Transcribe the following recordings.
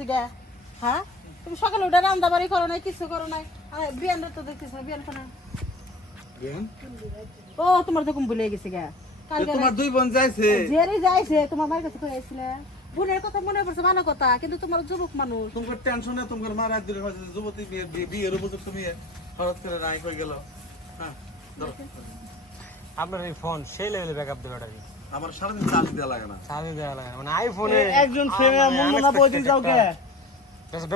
গেছি গে হ্যাঁ? তুমি সকালে উঠে রান্না বাড়ি করো নাই কিছু করো নাই। আরে বিয়ান তো দেখতেছ না বিয়ান? খানা ও তোমার তো ভুলে গেছি গে। তোমার দুই বোন যাইছে? জেরি যাইছে তোমার মায়ের কাছে কই আইছিলে? বোনের কথা মনে পড়ছে ভালো কথা কিন্তু তোমার যুবক মানুষ। তোমার টেনশনে তোমার মা রাত দিলে হয়েছে যুবতী বিয়ে বিয়ে- বিয়ের উপযুক্ত মেয়ে হঠাৎ করে নাই কই গেল। হ্যাঁ ধরো। আপনার এই ফোন সেই লেভেলে ব্যাকআপ দেবে ব্যাটারি আমার সারাদিন চার্জ দেওয়া লাগে না। চাবি দেওয়া লাগে মানে আইফোনে একজন ফ্রেমে মন বই দিন যাও কে?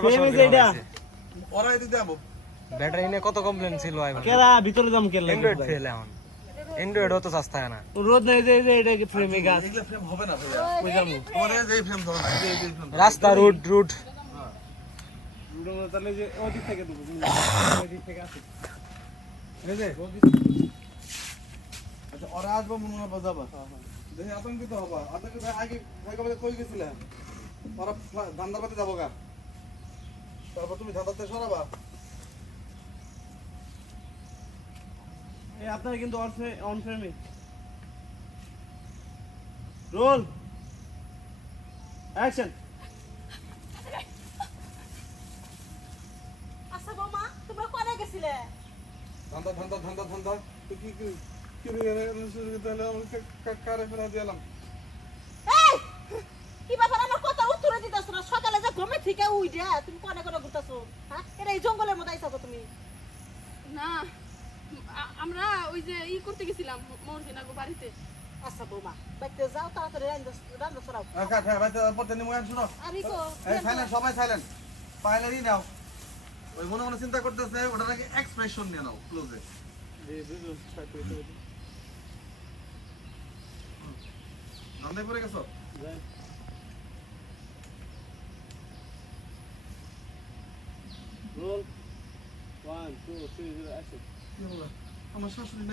ফ্রেমে যেটা ওরাই দিতে যাব। ব্যাটারি নিয়ে কত কমপ্লেন ছিল আইফোন কেরা? ভিতরে দাম কে লাগে অ্যান্ড্রয়েড ফেল এখন অ্যান্ড্রয়েড অত সস্তা না। রোদ নাই যে যে এটা কি ফ্রেমে গাছ এগুলো ফ্রেম হবে না ভাইয়া। তোমার এই যে ফ্রেম ধরো না এই যে এই ফ্রেম রাস্তা রুট রুট তাহলে যে ওদিক থেকে দেবো ওদিক থেকে আসে। এই যে। আচ্ছা ওরা আসব মনে হয় বাজাবা দেখি আতঙ্কিত হবা। আতঙ্কিত আগে কবে কই গেছিলে? ওরা ধান্দার পাতে যাব গা। তারপর তুমি ধান্দাতে সরাবা? এই আপনার কিন্তু অন ফ্রেম রোল! অ্যাকশন আচ্ছা বৌমা তোমরা কোনে গেছিলে? ধান্দা ধান্দা ধান্দা ধান্দা। কি? তাহলে আমাকে কারে ফেলা দিলাম কি ব্যাপার? আমার কথা উত্তর দিতেছ না। সকালে যে ঘুমে থেকে উইডা তুমি কোনে কোনে ঘুরতাছো হ্যাঁ? এটা এই জঙ্গলের মধ্যে আইছো তুমি। না আমরা ওই যে ই করতে গেছিলাম মর্জিনা গো বাড়িতে। আচ্ছা বৌমা বাইতে যাও তাড়াতাড়ি রান্না রান্না সরাও। আচ্ছা ভাই পড়তে নিমো শুনো। আমি তো এই সাইলেন্ট সবাই সাইলেন্ট পাইলেই নাও। ওই মনে মনে চিন্তা করতেছে ওটা নাকি এক্সপ্রেশন নিয়ে নাও ক্লোজে ধান্দে পড়ে গেছো? Roll one two three zero action আমার শাশুড়ি